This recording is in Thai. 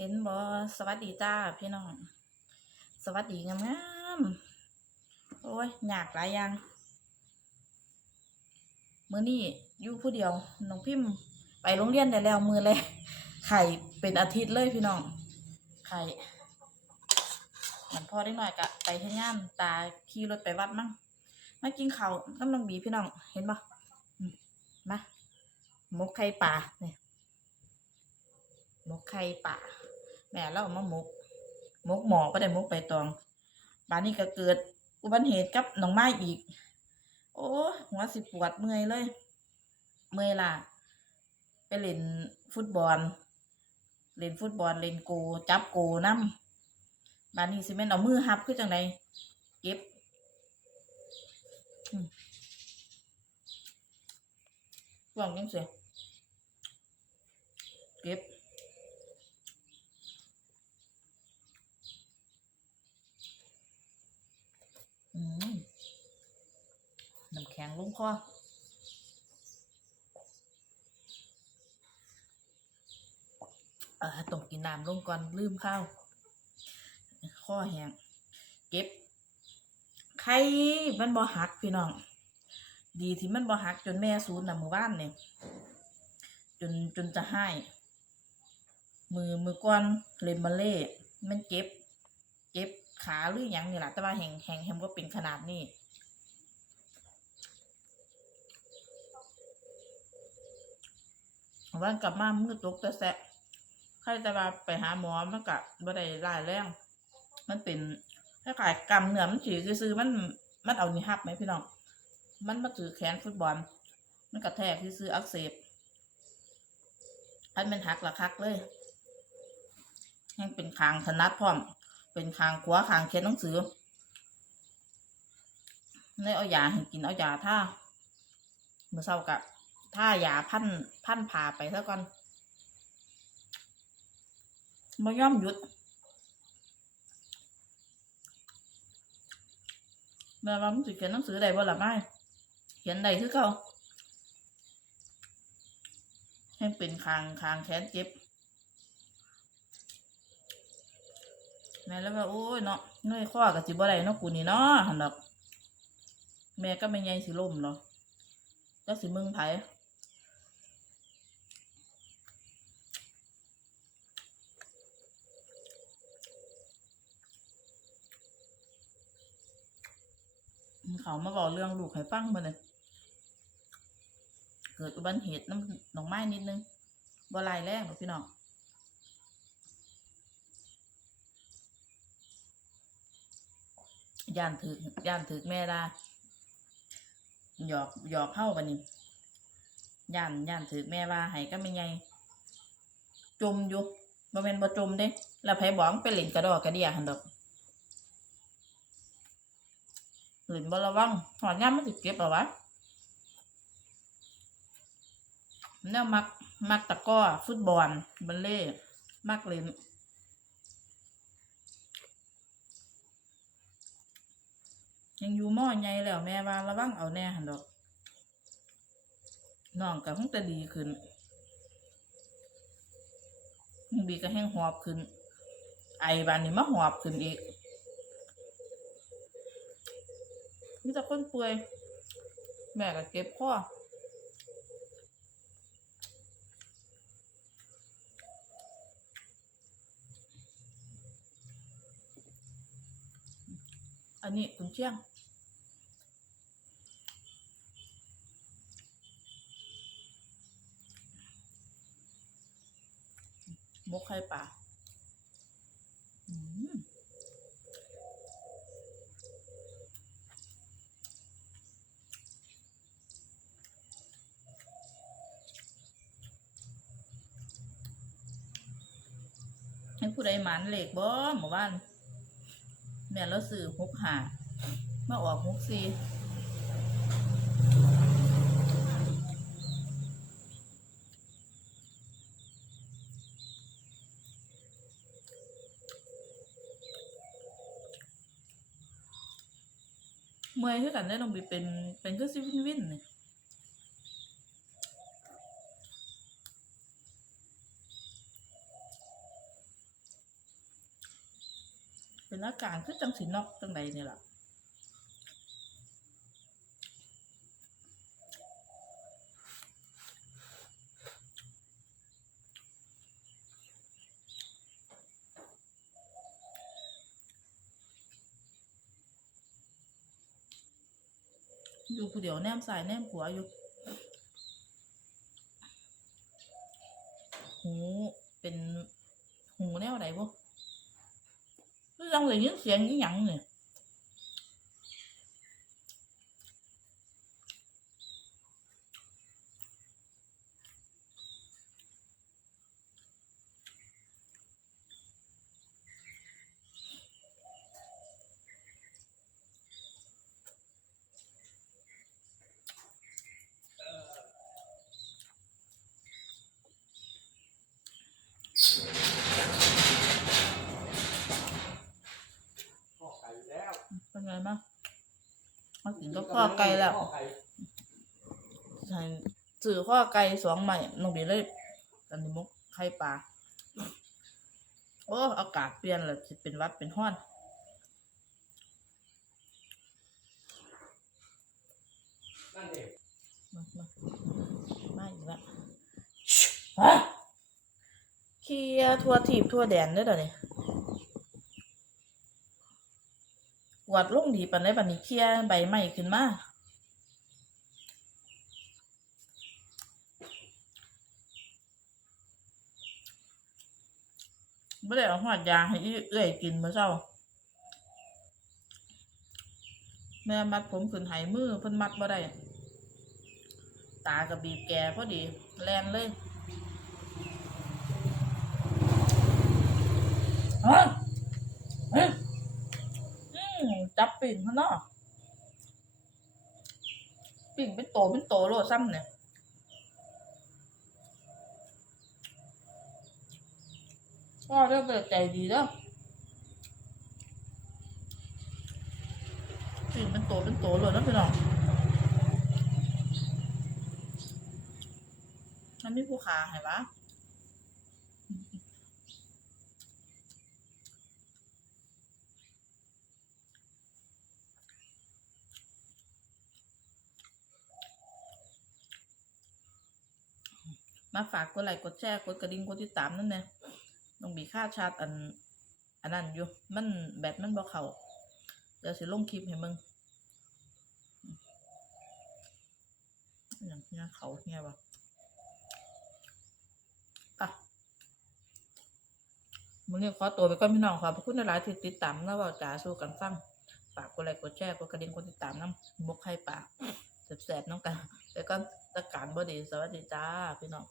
เห็นบอสวัสดีจ้าพี่น้อง สวัสดีงามๆโอ้ยอยากหลายอย่างมือนี่อยู่ผู้เดียวน้องพิมพ์ไปโรงเรียนได้แล้วมือเลยไข่เป็นอาทิตย์เลยพี่น้องไข่มันพอได้หน่อยกะไปที่งานตาขี่รถไปวัดมั้งมากินข้าวน้ำน้องบีพี่น้องเห็นปะอืมมา มกไข่ป่าเนี่ยมกไข่ป่า แม่เราเอามาหมกมกหมอก็ได้หมกไปตองบานนี้ก็เกิดอุบัติเหตุกับน้องไม้อีก โอ้หัวสิปวดเมื่อยเลย เมื่อยล่ะ ไปเล่นฟุตบอล เล่นฟุตบอลเล่นโก จับโกน้ำบานนี้สิแม่นเอามือหับคือจังไดเก็บอืมว่างจังเสียเก็บ อืมน้ำแข็ง ลงคอเออต้องกินน้ำลงก่อนลืมข้าวข้อแห้งเก็บ ไข่มันบ่หักพี่น้อง ดีที่มันบ่หักจนแม่ซูนนะมือบ้านเนี่ยจนจนจะให้ มือมือก้อนเลมบาเล่มันเก็บ เก็บขาหรือหยังนี่แหละแต่ว่าแหงแหงแฮมก็เป็นขนาดนี้ วันกลับมามือตกต่แสะใครจะมาไปหาหมอมันกะบ่ได้รายแรงมันเป็นคล้ายกำเนื้อมันฉีกซื้อมันมันเอานี่ฮับไหมพี่น้อง มันมาถือแขนฟุตบอล มันกระแทกซื้ออักเสบอันเป็นหักละคักเลยยังเป็นคางถนัดพร้อม เป็นคางขวาคางเขียนหนังสือเลยเอายาให้กินเอายาท่าเมื่อเช้ากับ ท่ายาพันพันผ่าไปซะก่อนไม่ย่อมหยุดแม่ว่ามันสิเขียนหนังสือได้บ่ล่ะไม่เขียนได้คือเก่าให้เป็นคางคางแขนเจ็บแม่แล้วว่าโอ้ยเนาะเงยข้อกับจิบ่ได้เนาะกูนี่เนาะหันดอก แม่ก็ไม่ใหญ่สิล่มหรอกจักสิมึงไผ เขามาบอกเรื่องลูกให้ฟังมาเลยเกิดอุบัติเหตุน้ำหนองไม้นิดนึงบ่ลายแรงหรอกพี่น้องย่านถึกย่านถึกแม่ด้หยอกหยอกเข้าบันนี้ย่านย่านถึกแม่ว่าให้ก็ไม่ไงจมอยู่บ่แม่นบ่จมเด้ แล้วไผบอกมันไปเล่นกระดอกกระเดียหันดอก เล่นบ่ระวังหอนย่ำมันสิเก็บเอวะแนวมักมักตะก้อฟุตบอลบัลเล่มักเล่นยังอยู่หม้อใหญ่แล้วแม่ว่าระวังเอาแน่หันดอกน้องก็คงจะดีขึ้นบีก็แห้งหอบขึ้น ไอบานนี้มาหอบขึ้นอีก มีแต่คนป่วย แม่ก็เก็บพ่ออันนี้คุณเชียงมกไข่ป่าอืม ผู้ใดหมันเหล็กบ่หมู่บ้านแม่เราซื้อหกหามาออกหกสี่เมื่อยคือกันได้ลองไปเป็นเป็นคือซิวินวินนี่ เป็นอาการคือจังสินอกจังใดนี่แหละอยู่ผู้เดียวแนมสายแนมขวอยู่หูเป็นหูแนวไหนบ่ คือจังเลยยินเสียงอีหยังเนี่ยเป็นไงบ้างมาถึง ก็ข้อไก่แล้วใช่สื่อข้อไก่สองใหม่น้องบีเลยอันนี้มุกไข่ปลาโอ้อากาศเปลี่ยนเลยสิเป็นวัดเป็นห้อนมามามาอีกแล้วเคลียทัวทีบทัวแดนได้อเดี๋ยวนี้ กวาดลงดีปันได้ปันนี้เคลียร์ใบไม้ขึ้นมาไม่ได้เอาหอดยาให้อีเอื้อยกินเมื่อเช้าแม่มัดผมขึ้นไหมือเพิ่นมัดบ่ได้ ตากับบีบแกพอดี แลนเลยฮะเฮ้ยอืมจับ ปิ่งเขาเนาะปิ่งเป็นโตเป็นโตโลดซ้ำเนี่ยพ่อเริ่มเปิดใจดีแล้วปิ่งเป็นโตเป็นโตโลดนะพี่น้องมันไม่ผู้ขาเห็นปะ มาฝากกดไลค์กดแชร์กดกระดิ่งกดติดตามนั่นเนี่ยต้องมีค่าชาร์จอันอันนั้นอยู่มันแบตมันบ่เขาเดี๋ยวสิลงคลิปให้มึงอย่างเนี้ยเขาเนี้ยบ่อะมึงเนี่ยขอตัวไปก่อนพี่น้องขอบคุณหลายที่ติดตามแล้วว่าจ๋าสู้กันฟังฝากกดไลค์กดแชร์กดกระดิ่งกดติดตามน้ำบกไข่ปากแสบๆน้องกันแล้วก็ตะการบดีสวัสดีจ้าพี่น้อง